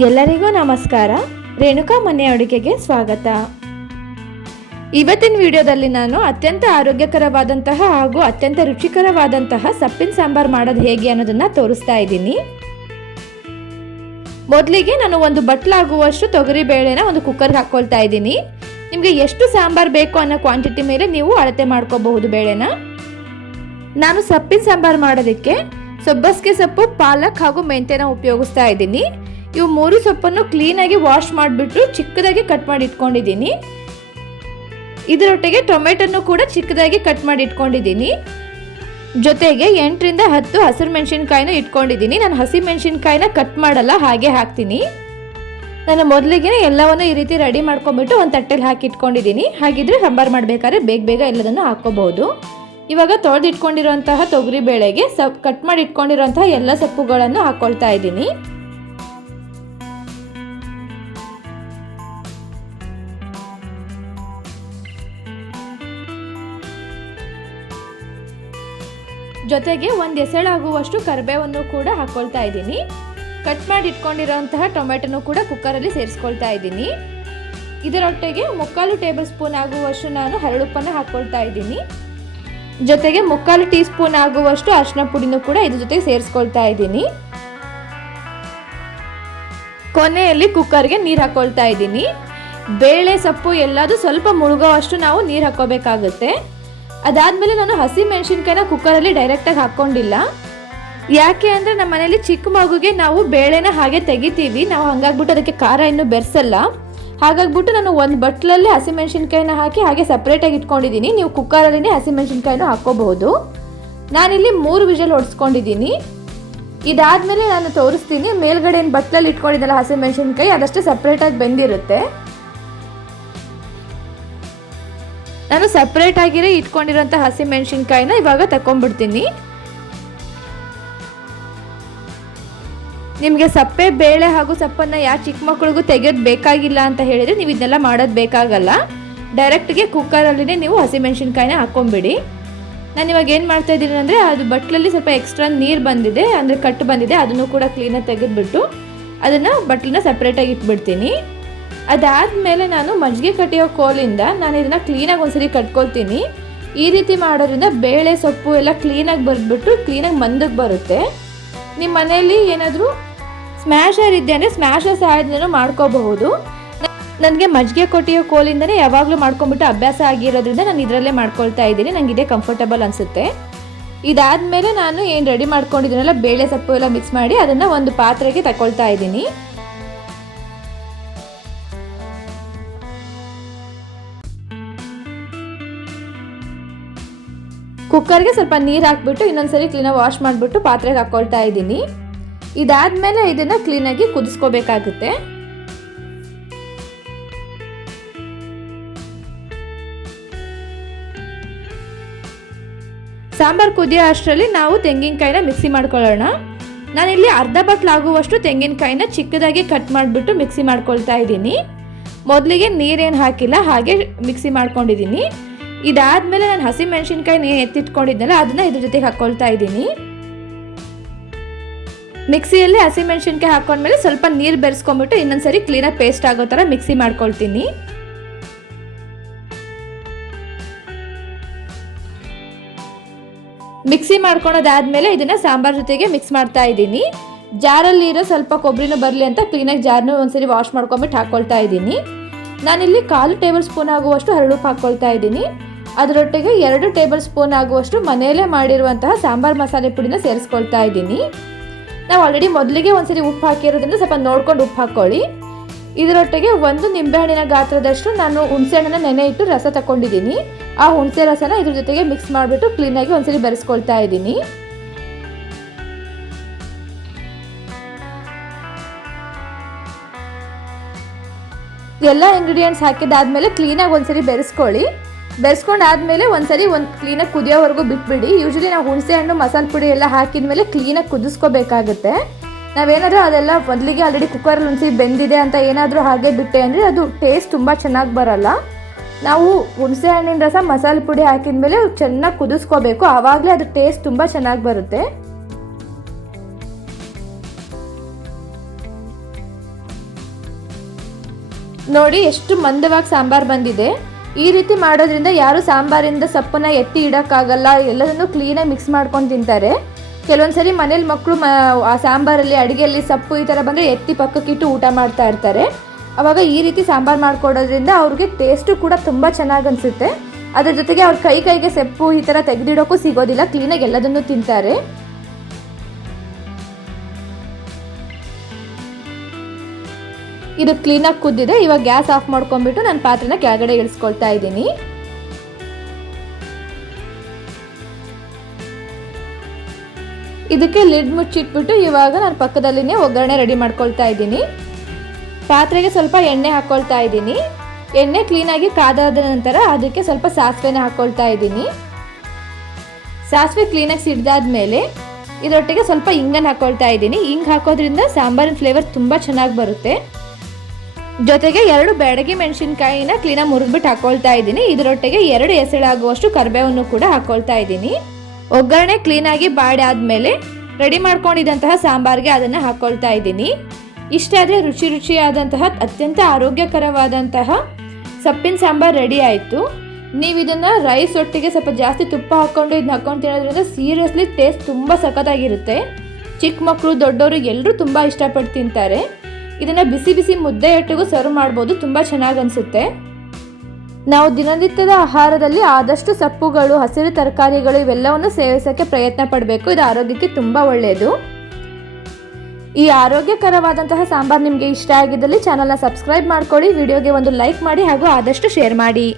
ಎಲ್ಲರಿಗೂ ನಮಸ್ಕಾರ. ರೇಣುಕಾ ಮನೆ ಅಡುಗೆಗೆ ಸ್ವಾಗತ. ಇವತ್ತಿನ ವಿಡಿಯೋದಲ್ಲಿ ನಾನು ಅತ್ಯಂತ ಆರೋಗ್ಯಕರವಾದಂತಹ ಹಾಗೂ ಅತ್ಯಂತ ರುಚಿಕರವಾದಂತಹ ಸೊಪ್ಪಿನ ಸಾಂಬಾರ್ ಮಾಡೋದು ಹೇಗೆ ಅನ್ನೋದನ್ನ ತೋರಿಸ್ತಾ ಇದ್ದೀನಿ. ಮೊದಲಿಗೆ ನಾನು ಒಂದು ಬಟ್ಲಾಗುವಷ್ಟು ತೊಗರಿ ಬೇಳೆನ ಒಂದು ಕುಕ್ಕರ್ಗೆ ಹಾಕ್ಕೊಳ್ತಾ ಇದ್ದೀನಿ. ನಿಮಗೆ ಎಷ್ಟು ಸಾಂಬಾರ್ ಬೇಕು ಅನ್ನೋ ಕ್ವಾಂಟಿಟಿ ಮೇಲೆ ನೀವು ಅಳತೆ ಮಾಡ್ಕೋಬಹುದು ಬೇಳೆನ. ನಾನು ಸೊಪ್ಪಿನ ಸಾಂಬಾರ್ ಮಾಡೋದಕ್ಕೆ ಸಬ್ಬಸಿಗೆ ಸೊಪ್ಪು, ಪಾಲಕ್ ಹಾಗೂ ಮೆಂತ್ಯನ ಉಪಯೋಗಿಸ್ತಾ ಇದ್ದೀನಿ. ಇವು ಮೂರು ಸೊಪ್ಪನ್ನು ಕ್ಲೀನಾಗಿ ವಾಶ್ ಮಾಡಿಬಿಟ್ಟು ಚಿಕ್ಕದಾಗಿ ಕಟ್ ಮಾಡಿ ಇಟ್ಕೊಂಡಿದ್ದೀನಿ. ಇದರೊಟ್ಟಿಗೆ ಟೊಮೆಟೊನ್ನು ಕೂಡ ಚಿಕ್ಕದಾಗಿ ಕಟ್ ಮಾಡಿ ಇಟ್ಕೊಂಡಿದ್ದೀನಿ. ಜೊತೆಗೆ 8 ರಿಂದ 10 ಹಸಿರು ಮೆಣಸಿನ್ಕಾಯಿನ ಇಟ್ಕೊಂಡಿದ್ದೀನಿ. ನಾನು ಹಸಿ ಮೆಣಸಿನ್ಕಾಯಿನ ಕಟ್ ಮಾಡಲ್ಲ, ಹಾಗೆ ಹಾಕ್ತೀನಿ. ನಾನು ಮೊದಲಿಗೆ ಎಲ್ಲವನ್ನು ಈ ರೀತಿ ರೆಡಿ ಮಾಡ್ಕೊಂಡ್ಬಿಟ್ಟು ಒಂದು ತಟ್ಟೆಲಿ ಹಾಕಿ ಇಟ್ಕೊಂಡಿದ್ದೀನಿ. ಹಾಗಿದ್ರೆ ಸಾಂಬಾರು ಮಾಡಬೇಕಾದ್ರೆ ಬೇಗ ಎಲ್ಲದನ್ನು ಹಾಕ್ಕೋಬಹುದು. ಇವಾಗ ತೊಳೆದಿಟ್ಕೊಂಡಿರುವಂತಹ ತೊಗರಿ ಬೇಳೆಗೆ ಕಟ್ ಮಾಡಿ ಇಟ್ಕೊಂಡಿರುವಂತಹ ಎಲ್ಲ ಸೊಪ್ಪುಗಳನ್ನು ಹಾಕ್ಕೊಳ್ತಾ ಇದ್ದೀನಿ. ಜೊತೆಗೆ ಒಂದು ಎಸಳಾಗುವಷ್ಟು ಕರಿಬೇವನ್ನು ಕೂಡ ಹಾಕ್ಕೊಳ್ತಾ ಇದ್ದೀನಿ. ಕಟ್ ಮಾಡಿ ಇಟ್ಕೊಂಡಿರೋಂತಹ ಟೊಮೆಟೊನು ಕೂಡ ಕುಕ್ಕರಲ್ಲಿ ಸೇರಿಸ್ಕೊಳ್ತಾ ಇದ್ದೀನಿ. ಇದರೊಟ್ಟಿಗೆ 3/4 ಟೇಬಲ್ ಸ್ಪೂನ್ ಆಗುವಷ್ಟು ನಾನು ಹರಳುಪ್ಪನ್ನು ಹಾಕ್ಕೊಳ್ತಾ ಇದ್ದೀನಿ. ಜೊತೆಗೆ 3/4 ಟೀ ಸ್ಪೂನ್ ಆಗುವಷ್ಟು ಅರಿಶಿನ ಪುಡಿನೂ ಕೂಡ ಇದ್ರ ಜೊತೆಗೆ ಸೇರಿಸ್ಕೊಳ್ತಾ ಇದ್ದೀನಿ. ಕೊನೆಯಲ್ಲಿ ಕುಕ್ಕರ್ಗೆ ನೀರು ಹಾಕ್ಕೊಳ್ತಾ ಇದ್ದೀನಿ. ಬೇಳೆ ಸೊಪ್ಪು ಎಲ್ಲದೂ ಸ್ವಲ್ಪ ಮುಳುಗೋವಷ್ಟು ನಾವು ನೀರು ಹಾಕ್ಕೋಬೇಕಾಗುತ್ತೆ. ಅದಾದಮೇಲೆ ನಾನು ಹಸಿ ಮೆಣಸಿನ್ಕಾಯಿನ ಕುಕ್ಕರಲ್ಲಿ ಡೈರೆಕ್ಟಾಗಿ ಹಾಕ್ಕೊಂಡಿಲ್ಲ. ಯಾಕೆ ಅಂದರೆ ನಮ್ಮ ಮನೇಲಿ ಚಿಕ್ಕ ಮಗುಗೆ ನಾವು ಬೇಳೆನ ಹಾಗೆ ತೆಗಿತೀವಿ. ನಾವು ಹಾಗಾಗ್ಬಿಟ್ಟು ಅದಕ್ಕೆ ಖಾರ ಇನ್ನೂ ಬೆರೆಸಲ್ಲ. ಹಾಗಾಗ್ಬಿಟ್ಟು ನಾನು ಒಂದು ಬಟ್ಲಲ್ಲಿ ಹಸಿಮೆಣಸಿನ್ಕಾಯಿನ ಹಾಕಿ ಹಾಗೆ ಸಪ್ರೇಟಾಗಿ ಇಟ್ಕೊಂಡಿದ್ದೀನಿ. ನೀವು ಕುಕ್ಕರಲ್ಲೇ ಹಸಿಮೆಣಸಿನ್ಕಾಯಿನೂ ಹಾಕ್ಕೋಬಹುದು. ನಾನಿಲ್ಲಿ 3 ವಿಷಲ್ ಹೊಡ್ಸ್ಕೊಂಡಿದ್ದೀನಿ. ಇದಾದಮೇಲೆ ನಾನು ತೋರಿಸ್ತೀನಿ. ಮೇಲ್ಗಡೆ ಏನು ಬಟ್ಲಲ್ಲಿ ಇಟ್ಕೊಂಡಿದ್ದಲ್ಲ ಹಸಿಮೆಣಸಿನ್ಕಾಯಿ, ಅದಷ್ಟೇ ಸಪ್ರೇಟಾಗಿ ಬೆಂದಿರುತ್ತೆ. ನಾನು ಸಪ್ರೇಟಾಗಿರೋ ಇಟ್ಕೊಂಡಿರೋಂಥ ಹಸಿಮೆಣಸಿನ್ಕಾಯಿನ ಇವಾಗ ತಗೊಂಡ್ಬಿಡ್ತೀನಿ. ನಿಮಗೆ ಸಪ್ಪೆ ಬೇಳೆ ಹಾಗೂ ಸೊಪ್ಪನ್ನು ಯಾವ ಚಿಕ್ಕ ಮಕ್ಕಳಿಗೂ ತೆಗೆಯೋದು ಬೇಕಾಗಿಲ್ಲ ಅಂತ ಹೇಳಿದರೆ ನೀವು ಇದನ್ನೆಲ್ಲ ಮಾಡೋದು ಬೇಕಾಗಲ್ಲ. ಡೈರೆಕ್ಟ್ಗೆ ಕುಕ್ಕರಲ್ಲಿನೇ ನೀವು ಹಸಿಮೆಣಸಿನ್ಕಾಯಿನ ಹಾಕ್ಕೊಂಬಿಡಿ. ನಾನು ಇವಾಗ ಏನು ಮಾಡ್ತಾ ಇದ್ದೀನಿ ಅಂದರೆ, ಅದು ಬಟ್ಲಲ್ಲಿ ಸ್ವಲ್ಪ ಎಕ್ಸ್ಟ್ರಾ ನೀರು ಬಂದಿದೆ, ಅಂದರೆ ಕಟ್ಟು ಬಂದಿದೆ, ಅದನ್ನು ಕೂಡ ಕ್ಲೀನಾಗಿ ತೆಗೆದುಬಿಟ್ಟು ಅದನ್ನು ಬಟ್ಲನ್ನ ಸಪ್ರೇಟಾಗಿ ಇಟ್ಬಿಡ್ತೀನಿ. ಅದಾದಮೇಲೆ ನಾನು ಮಜ್ಜಿಗೆ ಕಟ್ಟಿಯೋ ಕೋಲಿಂದ ನಾನು ಇದನ್ನು ಕ್ಲೀನಾಗಿ ಒಂದ್ಸರಿ ಕಟ್ಕೊಳ್ತೀನಿ. ಈ ರೀತಿ ಮಾಡೋದ್ರಿಂದ ಬೇಳೆ ಸೊಪ್ಪು ಎಲ್ಲ ಕ್ಲೀನಾಗಿ ಬರೆದ್ಬಿಟ್ಟು ಕ್ಲೀನಾಗಿ ಮಂದಕ್ಕೆ ಬರುತ್ತೆ. ನಿಮ್ಮ ಮನೆಯಲ್ಲಿ ಏನಾದರೂ ಸ್ಮ್ಯಾಶರ್ ಇದೆ ಅಂದರೆ ಸ್ಮ್ಯಾಶರ್ ಸಹಾಯದಿಂದನೂ ಮಾಡ್ಕೋಬಹುದು. ನನಗೆ ಮಜ್ಜಿಗೆ ಕೊಟ್ಟಿಯೋ ಕೋಲಿಂದನೇ ಯಾವಾಗಲೂ ಮಾಡ್ಕೊಂಬಿಟ್ಟು ಅಭ್ಯಾಸ ಆಗಿರೋದ್ರಿಂದ ನಾನು ಇದರಲ್ಲೇ ಮಾಡ್ಕೊಳ್ತಾ ಇದ್ದೀನಿ. ನನಗೆ ಇದೇ ಕಂಫರ್ಟಬಲ್ ಅನಿಸುತ್ತೆ. ಇದಾದಮೇಲೆ ನಾನು ಏನು ರೆಡಿ ಮಾಡ್ಕೊಂಡಿದ್ದೀನಲ್ಲ ಬೇಳೆ ಸೊಪ್ಪು ಎಲ್ಲ ಮಿಕ್ಸ್ ಮಾಡಿ ಅದನ್ನು ಒಂದು ಪಾತ್ರೆಗೆ ತಗೊಳ್ತಾ ಇದ್ದೀನಿ. ಕುಕ್ಕರ್ಗೆ ಸ್ವಲ್ಪ ನೀರು ಹಾಕ್ಬಿಟ್ಟು ಇನ್ನೊಂದ್ಸರಿ ಕ್ಲೀನಾಗಿ ವಾಶ್ ಮಾಡಿಬಿಟ್ಟು ಪಾತ್ರೆಗೆ ಹಾಕ್ಕೊಳ್ತಾ ಇದ್ದೀನಿ. ಇದಾದಮೇಲೆ ಇದನ್ನು ಕ್ಲೀನಾಗಿ ಕುದಿಸ್ಕೋಬೇಕಾಗುತ್ತೆ. ಸಾಂಬಾರು ಕುದಿಯೋ ಅಷ್ಟರಲ್ಲಿ ನಾವು ತೆಂಗಿನಕಾಯಿನ ಮಿಕ್ಸಿ ಮಾಡ್ಕೊಳ್ಳೋಣ. ನಾನಿಲ್ಲಿ ಅರ್ಧ ಬಟ್ಲಾಗುವಷ್ಟು ತೆಂಗಿನಕಾಯಿನ ಚಿಕ್ಕದಾಗಿ ಕಟ್ ಮಾಡಿಬಿಟ್ಟು ಮಿಕ್ಸಿ ಮಾಡ್ಕೊಳ್ತಾ ಇದ್ದೀನಿ. ಮೊದಲಿಗೆ ನೀರೇನು ಹಾಕಿಲ್ಲ, ಹಾಗೆ ಮಿಕ್ಸಿ ಮಾಡ್ಕೊಂಡಿದ್ದೀನಿ. ಇದಾದಮೇಲೆ ನಾನು ಹಸಿ ಮೆಣಸಿನ್ಕಾಯಿ ಎತ್ತಿಟ್ಕೊಂಡಿದ್ದೆನಲ್ಲ ಅದನ್ನು ಇದ್ರ ಜೊತೆಗೆ ಹಾಕ್ಕೊಳ್ತಾ ಇದ್ದೀನಿ. ಮಿಕ್ಸಿಯಲ್ಲಿ ಹಸಿ ಮೆಣಸಿನ್ಕಾಯಿ ಹಾಕೊಂಡ್ಮೇಲೆ ಸ್ವಲ್ಪ ನೀರು ಬೆರೆಸ್ಕೊಂಡ್ಬಿಟ್ಟು ಇನ್ನೊಂದ್ಸರಿ ಕ್ಲೀನಾಗಿ ಪೇಸ್ಟ್ ಆಗೋ ಥರ ಮಿಕ್ಸಿ ಮಾಡ್ಕೊಳ್ತೀನಿ. ಮಿಕ್ಸಿ ಮಾಡ್ಕೊಳೋದಾದ್ಮೇಲೆ ಇದನ್ನು ಸಾಂಬಾರ್ ಜೊತೆಗೆ ಮಿಕ್ಸ್ ಮಾಡ್ತಾ ಇದ್ದೀನಿ. ಜಾರಲ್ಲಿ ಇರೋ ಸ್ವಲ್ಪ ಕೊಬ್ಬರಿನೂ ಬರಲಿ ಅಂತ ಕ್ಲೀನಾಗಿ ಜಾರ್ನೂ ಒಂದ್ಸರಿ ವಾಶ್ ಮಾಡ್ಕೊಂಬಿಟ್ಟು ಹಾಕ್ಕೊಳ್ತಾ ಇದ್ದೀನಿ. ನಾನಿಲ್ಲಿ 1/4 ಟೇಬಲ್ ಸ್ಪೂನ್ ಆಗುವಷ್ಟು ಹರಳುಪ್ಪು ಹಾಕ್ಕೊಳ್ತಾ ಇದ್ದೀನಿ. ಅದರೊಟ್ಟಿಗೆ 2 ಟೇಬಲ್ ಸ್ಪೂನ್ ಆಗುವಷ್ಟು ಮನೆಯಲ್ಲೇ ಮಾಡಿರುವಂತಹ ಸಾಂಬಾರು ಮಸಾಲೆ ಪುಡಿನ ಸೇರಿಸ್ಕೊಳ್ತಾ ಇದ್ದೀನಿ. ನಾವು ಆಲ್ರೆಡಿ ಮೊದಲಿಗೆ ಒಂದ್ಸರಿ ಉಪ್ಪು ಹಾಕಿರೋದ್ರಿಂದ ಸ್ವಲ್ಪ ನೋಡ್ಕೊಂಡು ಉಪ್ಪು ಹಾಕ್ಕೊಳ್ಳಿ. ಇದರೊಟ್ಟಿಗೆ 1 ನಿಂಬೆಹಣ್ಣಿನ ಗಾತ್ರದಷ್ಟು ನಾನು ಹುಣಸೆಹಣ್ಣನ್ನು ನೆನೆ ಇಟ್ಟು ರಸ ತಗೊಂಡಿದ್ದೀನಿ. ಆ ಹುಣಸೆ ರಸನ ಇದ್ರ ಜೊತೆಗೆ ಮಿಕ್ಸ್ ಮಾಡಿಬಿಟ್ಟು ಕ್ಲೀನಾಗಿ ಒಂದ್ಸರಿ ಬೆರೆಸ್ಕೊಳ್ತಾ ಇದ್ದೀನಿ. ಎಲ್ಲ ಇಂಗ್ರೀಡಿಯೆಂಟ್ಸ್ ಹಾಕಿದಾದ್ಮೇಲೆ ಕ್ಲೀನಾಗಿ ಒಂದ್ಸರಿ ಬೆರೆಸ್ಕೊಂಡಾದ್ಮೇಲೆ ಒಂದ್ಸರಿ ಕ್ಲೀನಾಗಿ ಕುದಿಯೋವರೆಗೂ ಬಿಟ್ಬಿಡಿ. ಯೂಶಲಿ ನಾವು ಹುಣಸೆ ಹಣ್ಣು ಮಸಾಲೆ ಪುಡಿ ಎಲ್ಲ ಹಾಕಿದ್ಮೇಲೆ ಕ್ಲೀನಾಗಿ ಕುದಿಸ್ಕೋಬೇಕಾಗುತ್ತೆ. ನಾವೇನಾದರೂ ಅದೆಲ್ಲ ಮೊದಲಿಗೆ ಆಲ್ರೆಡಿ ಕುಕ್ಕರಲ್ಲಿ ಒಂದ್ಸರಿ ಬೆಂದಿದೆ ಅಂತ ಏನಾದರೂ ಹಾಗೆ ಬಿಟ್ಟೆ ಅಂದರೆ ಅದು ಟೇಸ್ಟ್ ತುಂಬ ಚೆನ್ನಾಗಿ ಬರಲ್ಲ. ನಾವು ಹುಣಸೆ ಹಣ್ಣಿನ ರಸ ಮಸಾಲೆ ಪುಡಿ ಹಾಕಿದ್ಮೇಲೆ ಚೆನ್ನಾಗಿ ಕುದಿಸ್ಕೋಬೇಕು, ಆವಾಗಲೇ ಅದು ಟೇಸ್ಟ್ ತುಂಬ ಚೆನ್ನಾಗಿ ಬರುತ್ತೆ. ನೋಡಿ ಎಷ್ಟು ಮಂದವಾಗಿ ಸಾಂಬಾರು ಬಂದಿದೆ. ಈ ರೀತಿ ಮಾಡೋದ್ರಿಂದ ಯಾರು ಸಾಂಬಾರಿಂದ ಸಪ್ಪನ್ನ ಎತ್ತಿ ಇಡೋಕ್ಕಾಗಲ್ಲ, ಎಲ್ಲದನ್ನು ಕ್ಲೀನಾಗಿ ಮಿಕ್ಸ್ ಮಾಡ್ಕೊಂಡು ತಿಂತಾರೆ. ಕೆಲವೊಂದ್ಸರಿ ಮನೇಲಿ ಮಕ್ಕಳು ಆ ಸಾಂಬಾರಲ್ಲಿ ಅಡುಗೆಯಲ್ಲಿ ಸೊಪ್ಪು ಈ ಥರ ಬಂದರೆ ಎತ್ತಿ ಪಕ್ಕಕ್ಕಿಟ್ಟು ಊಟ ಮಾಡ್ತಾ ಇರ್ತಾರೆ. ಆವಾಗ ಈ ರೀತಿ ಸಾಂಬಾರು ಮಾಡಿಕೊಡೋದ್ರಿಂದ ಅವ್ರಿಗೆ ಟೇಸ್ಟು ಕೂಡ ತುಂಬ ಚೆನ್ನಾಗಿ ಅನಿಸುತ್ತೆ. ಅದ್ರ ಜೊತೆಗೆ ಅವ್ರ ಕೈಗೆ ಸೊಪ್ಪು ಈ ಥರ ತೆಗೆದಿಡೋಕ್ಕೂ ಸಿಗೋದಿಲ್ಲ, ಕ್ಲೀನಾಗಿ ಎಲ್ಲದನ್ನು ತಿಂತಾರೆ. ಇದು ಕ್ಲೀನಾಗಿ ಕುದ್ದಿದೆ. ಇವಾಗ ಗ್ಯಾಸ್ ಆಫ್ ಮಾಡ್ಕೊಂಡ್ಬಿಟ್ಟು ನಾನು ಪಾತ್ರೆನ ಕೆಳಗಡೆ ಇಳಿಸ್ಕೊಳ್ತಾ ಇದ್ದೀನಿ. ಇದಕ್ಕೆ ಲಿಡ್ ಮುಚ್ಚಿಟ್ಬಿಟ್ಟು ಇವಾಗ ನಾನು ಪಕ್ಕದಲ್ಲಿನೇ ಒಗ್ಗರಣೆ ರೆಡಿ ಮಾಡ್ಕೊಳ್ತಾ ಇದ್ದೀನಿ. ಪಾತ್ರೆಗೆ ಸ್ವಲ್ಪ ಎಣ್ಣೆ ಹಾಕ್ಕೊಳ್ತಾ ಇದ್ದೀನಿ. ಎಣ್ಣೆ ಕ್ಲೀನಾಗಿ ಕಾದಾದ ನಂತರ ಅದಕ್ಕೆ ಸ್ವಲ್ಪ ಸಾಸಿವೆನ ಹಾಕ್ಕೊಳ್ತಾ ಇದ್ದೀನಿ. ಸಾಸಿವೆ ಕ್ಲೀನಾಗಿ ಸಿಡ್ದಾದ್ಮೇಲೆ ಇದರೊಟ್ಟಿಗೆ ಸ್ವಲ್ಪ ಇಂಗನ್ನು ಹಾಕ್ಕೊಳ್ತಾ ಇದ್ದೀನಿ. ಹಿಂಗೆ ಹಾಕೋದ್ರಿಂದ ಸಾಂಬಾರಿನ ಫ್ಲೇವರ್ ತುಂಬ ಚೆನ್ನಾಗಿ ಬರುತ್ತೆ. ಜೊತೆಗೆ 2 ಬ್ಯಾಡಗಿ ಮೆಣಸಿನ್ಕಾಯಿನ ಕ್ಲೀನಾಗಿ ಮುರಿದ್ಬಿಟ್ಟು ಹಾಕ್ಕೊಳ್ತಾ ಇದ್ದೀನಿ. ಇದರೊಟ್ಟಿಗೆ 2 ಎಸಳಾಗುವಷ್ಟು ಕರಿಬೇವನ್ನು ಕೂಡ ಹಾಕ್ಕೊಳ್ತಾ ಇದ್ದೀನಿ. ಒಗ್ಗರಣೆ ಕ್ಲೀನಾಗಿ ಬಾಡಿ ಆದಮೇಲೆ ರೆಡಿ ಮಾಡ್ಕೊಂಡಿದ್ದಂತಹ ಸಾಂಬಾರಿಗೆ ಅದನ್ನು ಹಾಕ್ಕೊಳ್ತಾ ಇದ್ದೀನಿ. ಇಷ್ಟ ಆದರೆ ರುಚಿಯಾದಂತಹ ಅತ್ಯಂತ ಆರೋಗ್ಯಕರವಾದಂತಹ ಸೊಪ್ಪಿನ ಸಾಂಬಾರು ರೆಡಿ ಆಯಿತು. ನೀವು ಇದನ್ನು ರೈಸ್ ಒಟ್ಟಿಗೆ ಸ್ವಲ್ಪ ಜಾಸ್ತಿ ತುಪ್ಪ ಹಾಕ್ಕೊಂಡು ಇದನ್ನ ಹಾಕ್ಕೊಂಡು ತಿನ್ನೋದ್ರಿಂದ ಸೀರಿಯಸ್ಲಿ ಟೇಸ್ಟ್ ತುಂಬ ಸಖತ್ತಾಗಿರುತ್ತೆ. ಚಿಕ್ಕ ಮಕ್ಕಳು ದೊಡ್ಡವರು ಎಲ್ಲರೂ ತುಂಬ ಇಷ್ಟಪಟ್ಟು ತಿಂತಾರೆ. ಇದನ್ನು ಬಿಸಿ ಬಿಸಿ ಮುದ್ದೆಯೊಟ್ಟಿಗೂ ಸರ್ವ್ ಮಾಡ್ಬೋದು, ತುಂಬ ಚೆನ್ನಾಗಿ ಅನಿಸುತ್ತೆ. ನಾವು ದಿನನಿತ್ಯದ ಆಹಾರದಲ್ಲಿ ಆದಷ್ಟು ಸೊಪ್ಪುಗಳು, ಹಸಿರು ತರಕಾರಿಗಳು ಇವೆಲ್ಲವನ್ನು ಸೇವಿಸೋಕ್ಕೆ ಪ್ರಯತ್ನ ಪಡಬೇಕು. ಇದು ಆರೋಗ್ಯಕ್ಕೆ ತುಂಬ ಒಳ್ಳೆಯದು. ಈ ಆರೋಗ್ಯಕರವಾದಂತಹ ಸಾಂಬಾರು ನಿಮಗೆ ಇಷ್ಟ ಆಗಿದ್ದಲ್ಲಿ ಚಾನಲ್ನ ಸಬ್ಸ್ಕ್ರೈಬ್ ಮಾಡ್ಕೊಳ್ಳಿ, ವಿಡಿಯೋಗೆ ಒಂದು ಲೈಕ್ ಮಾಡಿ ಹಾಗೂ ಆದಷ್ಟು ಶೇರ್ ಮಾಡಿ.